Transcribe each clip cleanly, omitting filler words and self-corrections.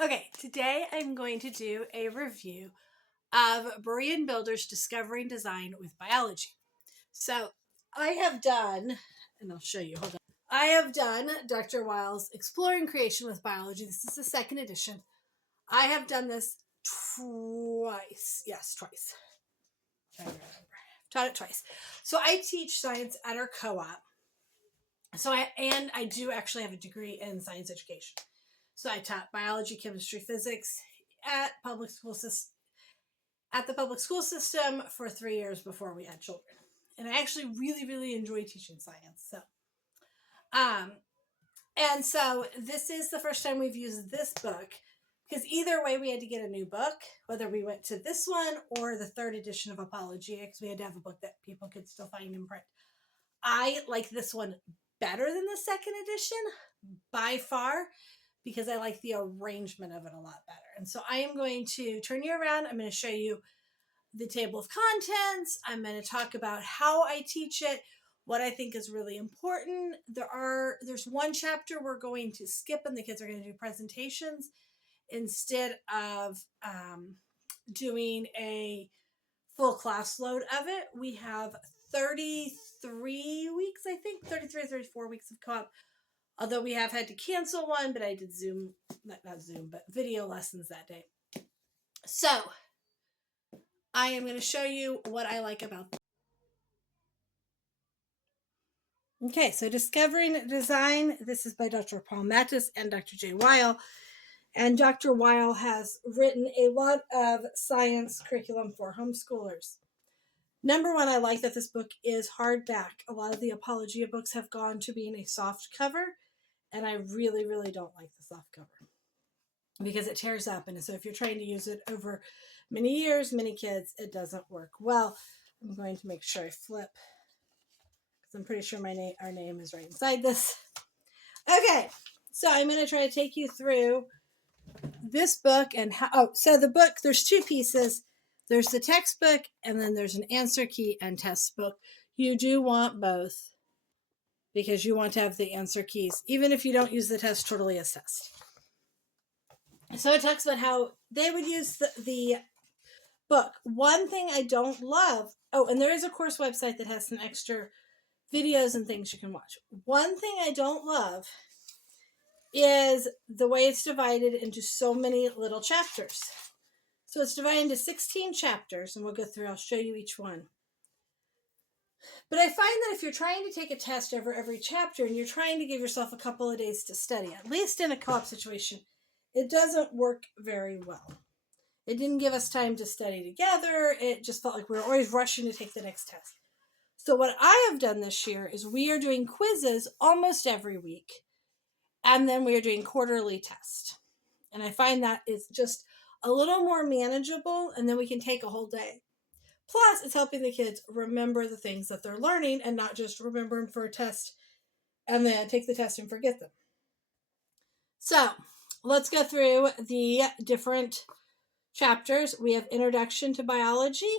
Okay, today I'm going to do a review of Berean Builder's Discovering Design with Biology. So I have done, and I'll show you, hold on. I have done Dr. Weil's Exploring Creation with Biology. This is the second edition. I have done this twice. Yes, twice. Trying to remember. Taught it twice. So I teach science at our co-op. I do actually have a degree in science education. So I taught biology, chemistry, physics at the public school system for 3 years before we had children. And I actually really, really enjoy teaching science. Um, so this is the first time we've used this book because either way we had to get a new book, whether we went to this one or the third edition of Apologia, because we had to have a book that people could still find in print. I like this one better than the second edition by far because I like the arrangement of it a lot better. And so I am going to turn you around. I'm going to show you the table of contents. I'm going to talk about how I teach it, what I think is really important. There's one chapter we're going to skip and the kids are going to do presentations instead of doing a full class load of it. We have 33 weeks, I think, 33 or 34 weeks of co-op. Although we have had to cancel one, but I did not Zoom, but video lessons that day. So I am going to show you what I like about them. Okay, so Discovering Design. This is by Dr. Paul Mattis and Dr. Jay Weil. And Dr. Weil has written a lot of science curriculum for homeschoolers. Number one, I like that this book is hardback. A lot of the Apologia books have gone to being a soft cover, and I really, really don't like the soft cover because it tears up. And so if you're trying to use it over many years, many kids, it doesn't work well. I'm going to make sure I flip because I'm pretty sure our name is right inside this. Okay, so I'm going to try to take you through this book and so the book, there's two pieces. There's the textbook and then there's an answer key and test book. You do want both because you want to have the answer keys, even if you don't use the test totally as test. So it talks about how they would use the book. One thing I don't love, and there is a course website that has some extra videos and things you can watch. One thing I don't love is the way it's divided into so many little chapters. So it's divided into 16 chapters, and we'll go through, I'll show you each one. But I find that if you're trying to take a test over every chapter and you're trying to give yourself a couple of days to study, at least in a co-op situation, it doesn't work very well. It didn't give us time to study together. It just felt like we were always rushing to take the next test. So what I have done this year is we are doing quizzes almost every week, and then we are doing quarterly tests. And I find that it's just a little more manageable, and then we can take a whole day. Plus, it's helping the kids remember the things that they're learning and not just remember them for a test and then take the test and forget them. So let's go through the different chapters. We have Introduction to Biology,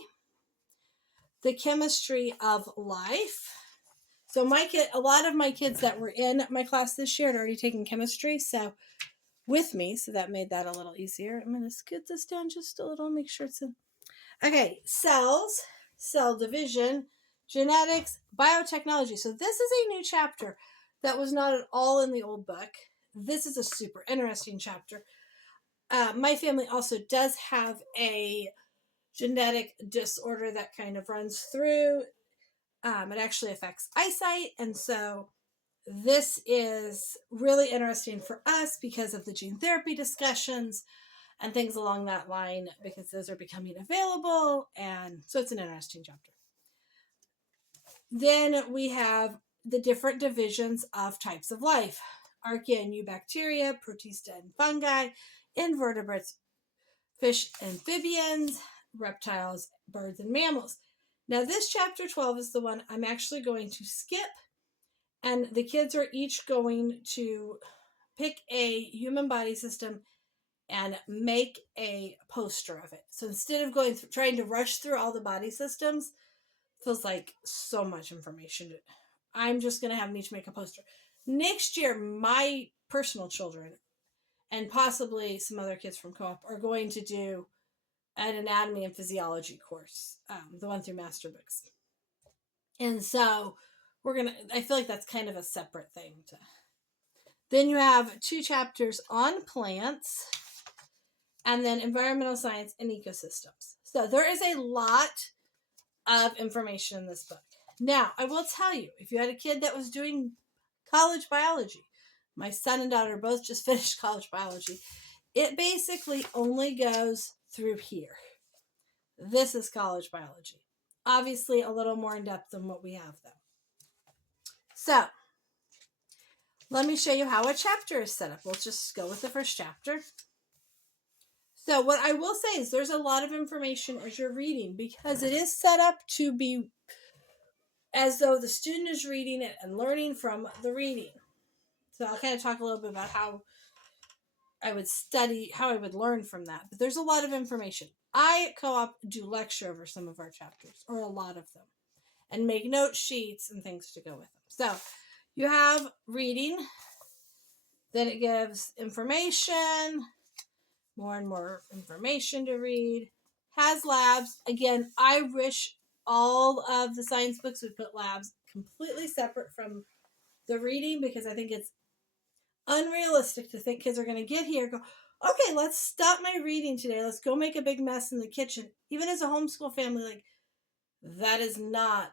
the Chemistry of Life. So a lot of my kids that were in my class this year had already taken chemistry, with me, so that made that a little easier. I'm going to scoot this down just a little, make sure it's in. Okay, cells, cell division, genetics, biotechnology. So this is a new chapter that was not at all in the old book. This is a super interesting chapter. My family also does have a genetic disorder that kind of runs through. It actually affects eyesight, and so this is really interesting for us because of the gene therapy discussions and things along that line, because those are becoming available. And so it's an interesting chapter. Then we have the different divisions of types of life: archaea and eubacteria, protista and fungi, invertebrates, fish, amphibians, reptiles, birds, and mammals. Now this chapter 12 is the one I'm actually going to skip, and the kids are each going to pick a human body system and make a poster of it. So instead of trying to rush through all the body systems, feels like so much information. I'm just going to have them each make a poster. Next year, my personal children, and possibly some other kids from co-op are going to do an anatomy and physiology course, the one through master books. And so I feel like that's kind of a separate thing. Then you have 2 chapters on plants, and then environmental science and ecosystems. So there is a lot of information in this book. Now, I will tell you, if you had a kid that was doing college biology, my son and daughter both just finished college biology, it basically only goes through here. This is college biology. Obviously, a little more in depth than what we have, though. So, let me show you how a chapter is set up. We'll just go with the first chapter. So what I will say is there's a lot of information as you're reading because it is set up to be as though the student is reading it and learning from the reading. So I'll kind of talk a little bit about how I would study, how I would learn from that. But there's a lot of information. I at co-op do lecture over some of our chapters, or a lot of them, and make note sheets and things to go with them. So you have reading, then it gives information, more and more information to read, has labs. Again, I wish all of the science books would put labs completely separate from the reading because I think it's unrealistic to think kids are going to get here, go, okay, let's stop my reading today. Let's go make a big mess in the kitchen. Even as a homeschool family, like that is not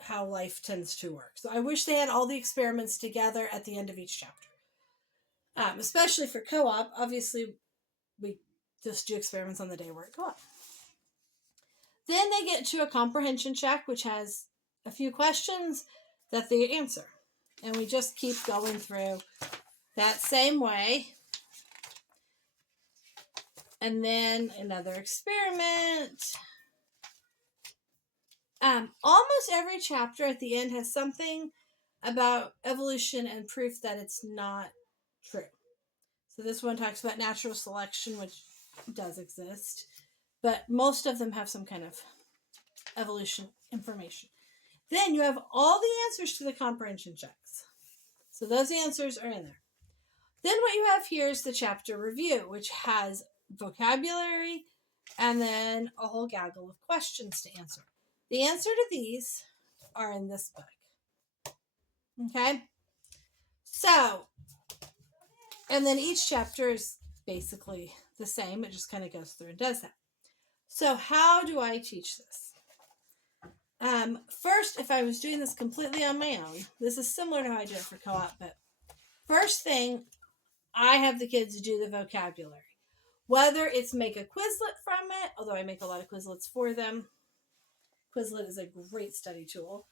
how life tends to work. So I wish they had all the experiments together at the end of each chapter. Especially for co-op, obviously we just do experiments on the day we're at co-op. Then they get to a comprehension check, which has a few questions that they answer. And we just keep going through that same way. And then another experiment. Almost every chapter at the end has something about evolution and proof that it's not true. So this one talks about natural selection, which does exist, but most of them have some kind of evolution information. Then you have all the answers to the comprehension checks. So those answers are in there. Then what you have here is the chapter review, which has vocabulary and then a whole gaggle of questions to answer. The answer to these are in this book. Okay? So, and then each chapter is basically the same. It just kind of goes through and does that. So how do I teach this? First, if I was doing this completely on my own, this is similar to how I do it for co-op, but first thing, I have the kids do the vocabulary. Whether it's make a Quizlet from it, although I make a lot of Quizlets for them. Quizlet is a great study tool.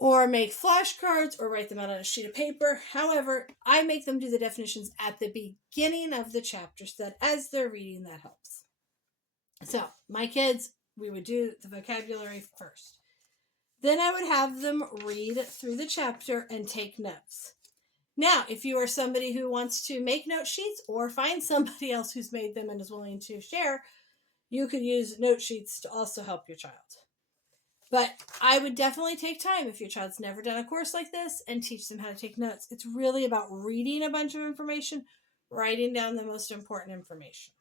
Or make flashcards or write them out on a sheet of paper. However, I make them do the definitions at the beginning of the chapter so that as they're reading, that helps. So, my kids, we would do the vocabulary first. Then I would have them read through the chapter and take notes. Now, if you are somebody who wants to make note sheets or find somebody else who's made them and is willing to share, you could use note sheets to also help your child. But I would definitely take time if your child's never done a course like this and teach them how to take notes. It's really about reading a bunch of information, writing down the most important information.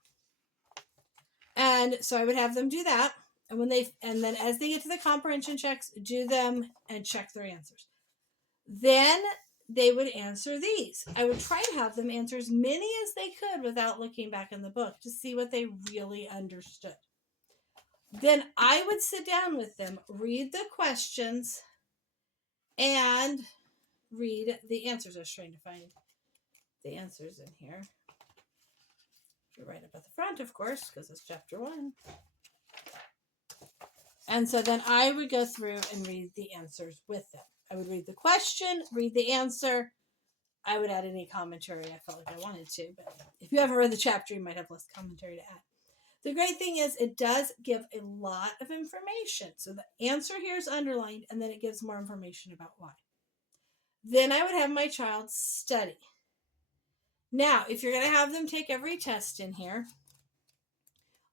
And so I would have them do that. And then as they get to the comprehension checks, do them and check their answers. Then they would answer these. I would try to have them answer as many as they could without looking back in the book to see what they really understood. Then I would sit down with them, read the questions, and read the answers. I was trying to find the answers in here. You're right up at the front, of course, because it's chapter 1. And so then I would go through and read the answers with them. I would read the question, read the answer. I would add any commentary I felt like I wanted to, but if you haven't read the chapter, you might have less commentary to add. The great thing is it does give a lot of information. So the answer here is underlined, and then it gives more information about why. Then I would have my child study. Now, if you're going to have them take every test in here,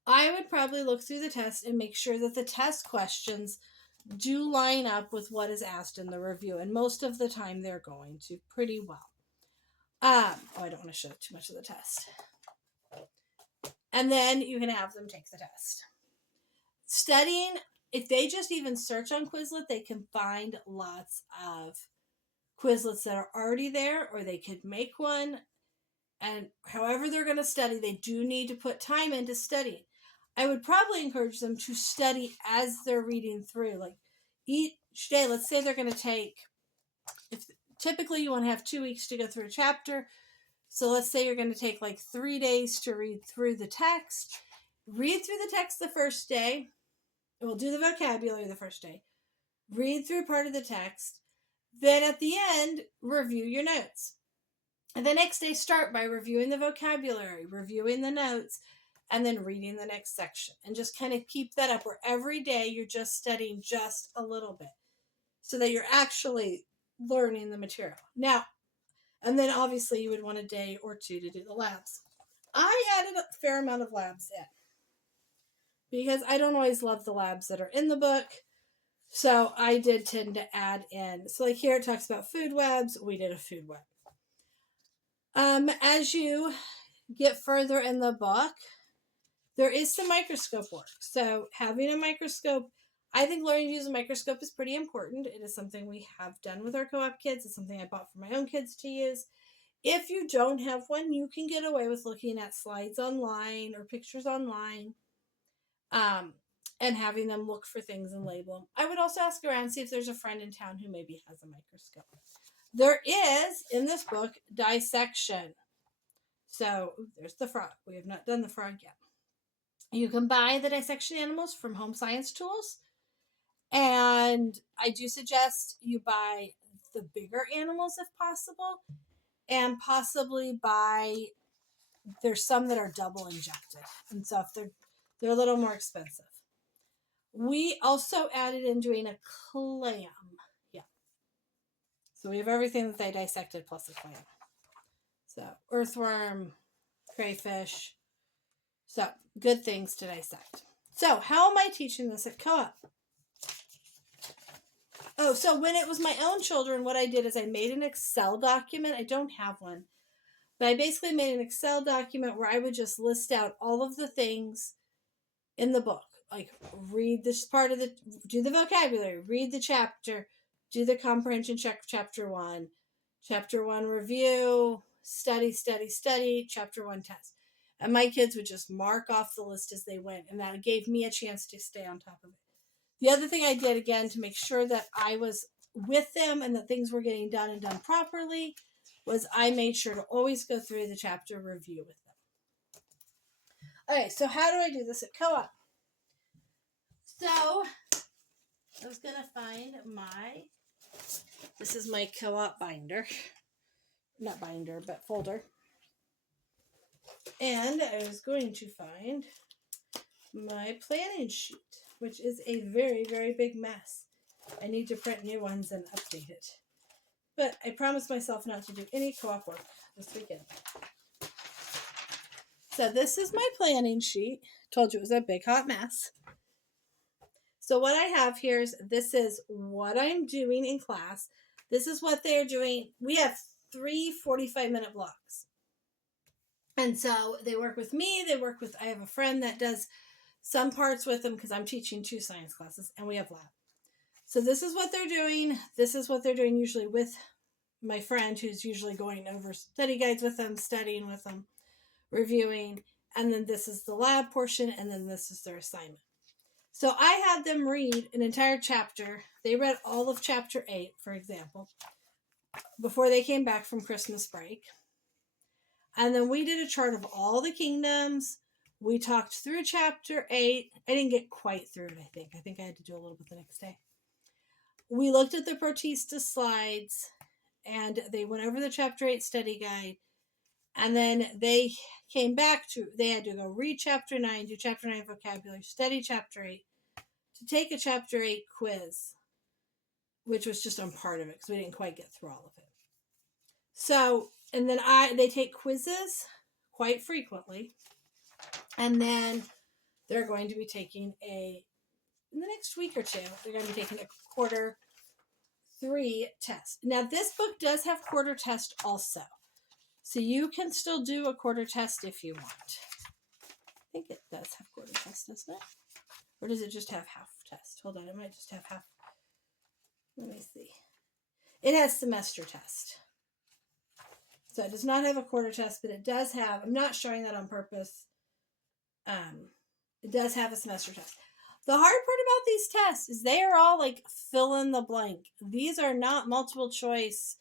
I would probably look through the test and make sure that the test questions do line up with what is asked in the review. And most of the time they're going to pretty well. I don't want to show too much of the test. And then you can have them take the test. Studying, if they just even search on Quizlet, they can find lots of Quizlets that are already there, or they could make one. And however they're going to study, they do need to put time into studying. I would probably encourage them to study as they're reading through. Like each day, let's say they're going to take, if typically you want to have 2 weeks to go through a chapter. So let's say you're going to take like 3 days to read through the text. Read through the text the first day. We'll do the vocabulary the first day. Read through part of the text. Then at the end, review your notes. And the next day, start by reviewing the vocabulary, reviewing the notes, and then reading the next section. And just kind of keep that up where every day you're just studying just a little bit so that you're actually learning the material. Now, and then obviously you would want a day or two to do the labs. I added a fair amount of labs in because I don't always love the labs that are in the book. So I did tend to add in. So like here it talks about food webs. We did a food web. As you get further in the book, there is some microscope work. So having a microscope, I think learning to use a microscope is pretty important. It is something we have done with our co-op kids. It's something I bought for my own kids to use. If you don't have one, you can get away with looking at slides online or pictures online, and having them look for things and label them. I would also ask around, see if there's a friend in town who maybe has a microscope. There is, in this book, dissection. So there's the frog. We have not done the frog yet. You can buy the dissection animals from Home Science Tools. And I do suggest you buy the bigger animals if possible. And possibly buy, there's some that are double injected. And so if they're a little more expensive. We also added in doing a clam. Yeah. So we have everything that they dissected plus a clam. So earthworm, crayfish. So good things to dissect. So how am I teaching this at co-op? Oh, so when it was my own children, what I did is I made an Excel document. I don't have one. But I basically made an Excel document where I would just list out all of the things in the book. Like read this part of do the vocabulary, read the chapter, do the comprehension check, chapter 1 review, study, chapter 1 test. And my kids would just mark off the list as they went. And that gave me a chance to stay on top of it. The other thing I did, again, to make sure that I was with them and that things were getting done and done properly, was I made sure to always go through the chapter review with them. Okay, so how do I do this at co-op? So I was going to find this is my co-op binder. Not binder, but folder. And I was going to find my planning sheet, which is a very, very big mess. I need to print new ones and update it. But I promised myself not to do any co-op work this weekend. So this is my planning sheet. Told you it was a big hot mess. So what I have here is, this is what I'm doing in class. This is what they're doing. We have 3 45-minute blocks. And so they work with me. I have a friend that does some parts with them because I'm teaching 2 science classes and we have lab. So this is what they're doing. This is what they're doing usually with my friend who's usually going over study guides with them, studying with them, reviewing. And then this is the lab portion. And then this is their assignment. So I had them read an entire chapter. They read all of chapter 8, for example, before they came back from Christmas break. And then we did a chart of all the kingdoms. We talked through chapter 8. I didn't get quite through it, I think. I think I had to do a little bit the next day. We looked at the Protista slides, and they went over the chapter 8 study guide. And then they came back they had to go read chapter 9, do chapter 9 vocabulary, study chapter 8, to take a chapter 8 quiz, which was just on part of it because we didn't quite get through all of it. So, and then they take quizzes quite frequently. And then they're going to be taking in the next week or 2, they're going to be taking a quarter 3 test. Now, this book does have quarter test also. So you can still do a quarter test if you want. I think it does have quarter test, doesn't it? Or does it just have half test? Hold on, it might just have half. Let me see. It has semester test. So it does not have a quarter test, but it does have, I'm not showing that on purpose. It does have a semester test. The hard part about these tests is they are all like fill in the blank. These are not multiple choice.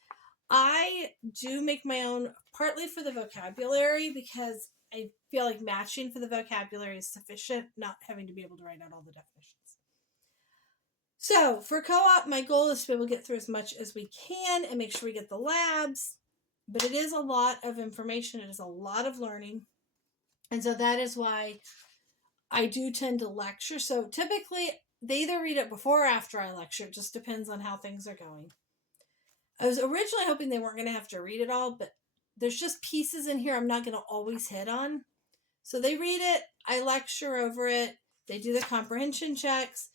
I do make my own partly for the vocabulary because I feel like matching for the vocabulary is sufficient, not having to be able to write out all the definitions. So for co-op, my goal is to be able to get through as much as we can and make sure we get the labs. But it is a lot of information. It is a lot of learning. And so that is why I do tend to lecture. So typically, they either read it before or after I lecture. It just depends on how things are going. I was originally hoping they weren't going to have to read it all, but there's just pieces in here I'm not going to always hit on. So they read it, I lecture over it, they do the comprehension checks,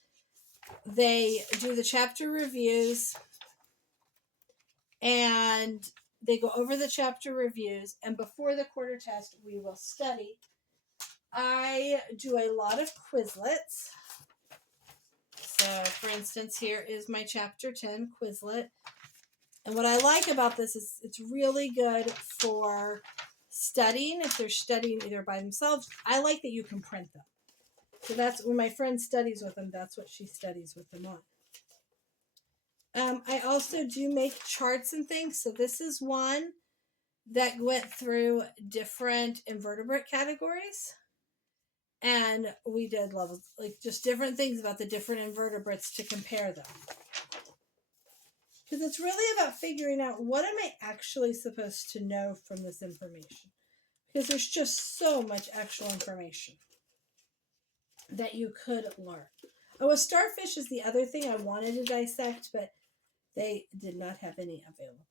they do the chapter reviews, and they go over the chapter reviews, and before the quarter test, we will study. I do a lot of Quizlets. So, for instance, here is my chapter 10 Quizlet. And what I like about this is it's really good for studying. If they're studying either by themselves, I like that you can print them. So that's when my friend studies with them, that's what she studies with them on. I also do make charts and things. So this is one that went through different invertebrate categories. And we did levels, like just different things about the different invertebrates to compare them. Because it's really about figuring out what am I actually supposed to know from this information. Because there's just so much actual information that you could learn. Oh, a starfish is the other thing I wanted to dissect, but they did not have any available.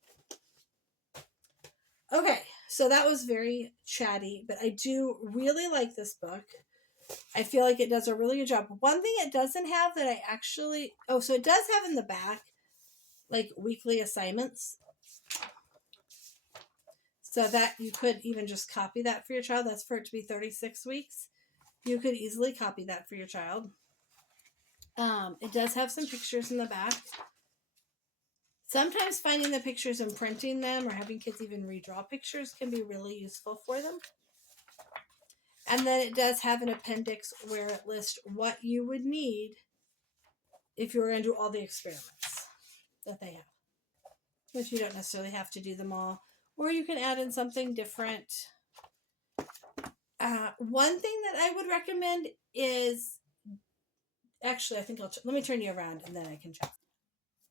Okay, so that was very chatty, but I do really like this book. I feel like it does a really good job. One thing it doesn't have that I actually... Oh, so it does have in the back, like, weekly assignments. So that you could even just copy that for your child. That's for it to be 36 weeks. You could easily copy that for your child. It does have some pictures in the back. Sometimes finding the pictures and printing them or having kids even redraw pictures can be really useful for them. And then it does have an appendix where it lists what you would need if you were going to do all the experiments that they have. Which you don't necessarily have to do them all. Or you can add in something different. One thing that I would recommend is... Actually, I think let me turn you around and then I can check.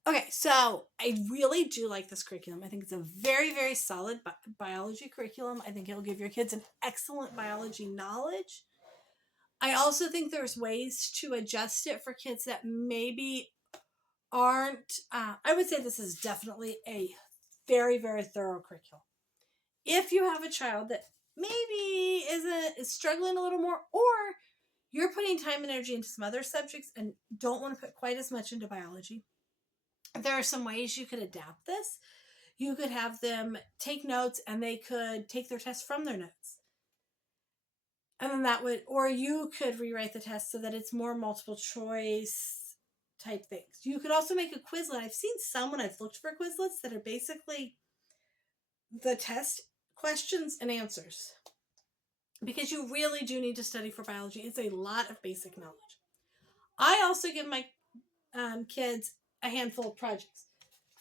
Okay, so I really do like this curriculum. I think it's a very, very solid biology curriculum. I think it'll give your kids an excellent biology knowledge. I also think there's ways to adjust it for kids that maybe aren't... I would say this is definitely a very, very thorough curriculum. If you have a child that maybe is struggling a little more, or you're putting time and energy into some other subjects and don't want to put quite as much into biology, there are some ways you could adapt this. You could have them take notes and they could take their test from their notes. And then that would, or you could rewrite the test so that it's more multiple choice type things. You could also make a Quizlet. I've seen some when I've looked for Quizlets that are basically the test questions and answers. Because you really do need to study for biology. It's a lot of basic knowledge. I also give my kids a handful of projects.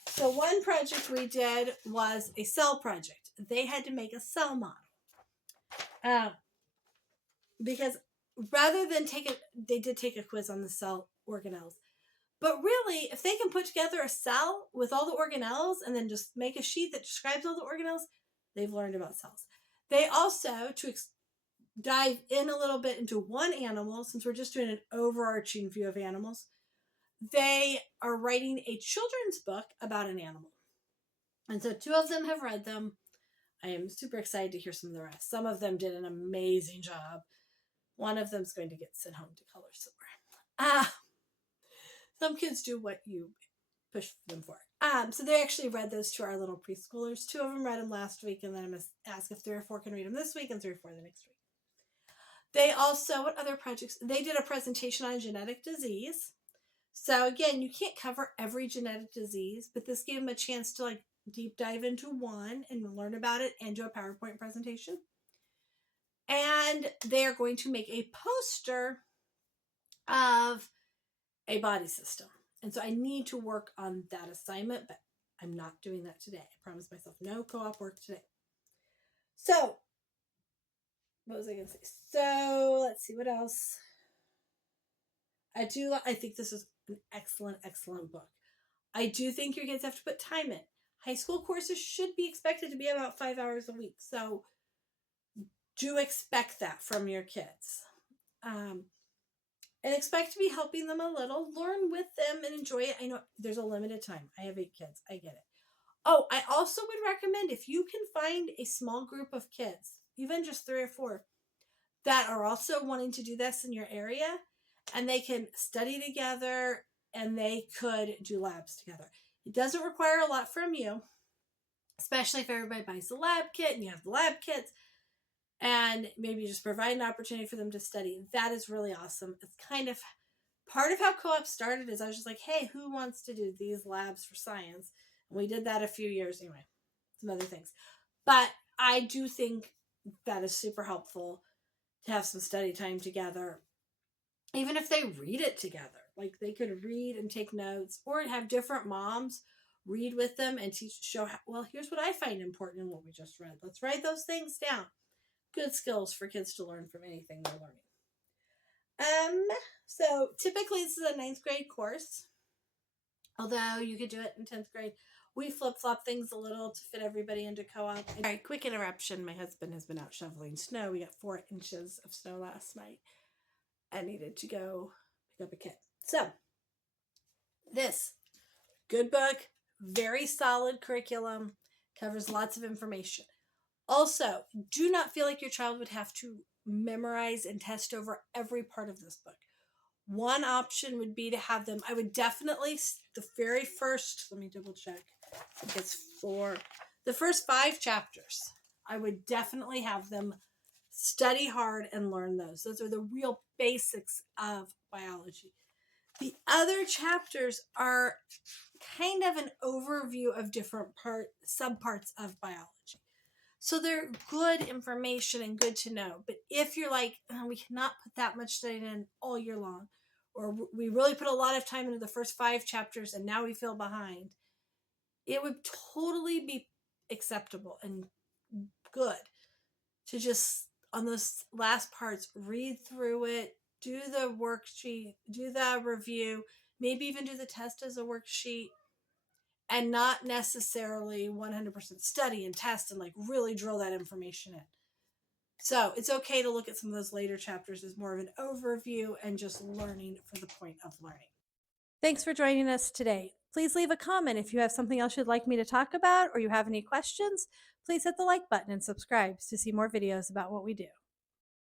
So one project we did was a cell project. They had to make a cell model. Because rather than they did take a quiz on the cell organelles. But really, if they can put together a cell with all the organelles and then just make a sheet that describes all the organelles, they've learned about cells. They also, to dive in a little bit into one animal, since we're just doing an overarching view of animals, they are writing a children's book about an animal. And so 2 of them have read them. I am super excited to hear some of the rest. Some of them did an amazing job. One of them's going to get sent home to color somewhere. Some kids do what you push them for. So they actually read those to our little preschoolers. 2 of them read them last week, and then I'm going to ask if 3 or 4 can read them this week and 3 or 4 the next week. They also, what other projects? They did a presentation on genetic disease. So again, you can't cover every genetic disease, but this gave them a chance to like deep dive into one and learn about it and do a PowerPoint presentation. And they are going to make a poster of a body system. And so I need to work on that assignment, but I'm not doing that today. I promised myself no co-op work today. So, what was I going to say? So, let's see what else. I think this is an excellent, excellent book. I do think your kids have to put time in. High school courses should be expected to be about 5 hours a week. So, do expect that from your kids. And expect to be helping them a little. Learn with them and enjoy it. I know there's a limited time. I have 8 kids. I get it. Oh, I also would recommend if you can find a small group of kids, even just 3 or 4, that are also wanting to do this in your area, and they can study together and they could do labs together. It doesn't require a lot from you, especially if everybody buys the lab kit and you have the lab kits, and maybe you just provide an opportunity for them to study. That is really awesome. It's kind of part of how co-op started is I was just like, hey, who wants to do these labs for science? And we did that a few years anyway, some other things. But I do think that is super helpful to have some study time together, even if they read it together. Like they could read and take notes, or have different moms read with them and show how, well, here's what I find important in what we just read. Let's write those things down. Good skills for kids to learn from anything they're learning. So typically this is a 9th grade course, although you could do it in 10th grade. We flip-flop things a little to fit everybody into co-op. All right, quick interruption. My husband has been out shoveling snow. We got 4 inches of snow last night. I needed to go pick up a kit. So, this good book, very solid curriculum, covers lots of information. Also, do not feel like your child would have to memorize and test over every part of this book. One option would be to have them, I would definitely, the very first, let me double check. I think it's 4. The first 5 chapters, I would definitely have them study hard and learn those. Those are the real basics of biology. The other chapters are kind of an overview of different subparts of biology. So they're good information and good to know. But if you're like, oh, we cannot put that much study in all year long, or we really put a lot of time into the first 5 chapters and now we feel behind, it would totally be acceptable and good to just, on those last parts, read through it, do the worksheet, do the review, maybe even do the test as a worksheet, and not necessarily 100% study and test and like really drill that information in. So it's okay to look at some of those later chapters as more of an overview and just learning for the point of learning. Thanks for joining us today. Please leave a comment if you have something else you'd like me to talk about or you have any questions. Please hit the like button and subscribe to see more videos about what we do.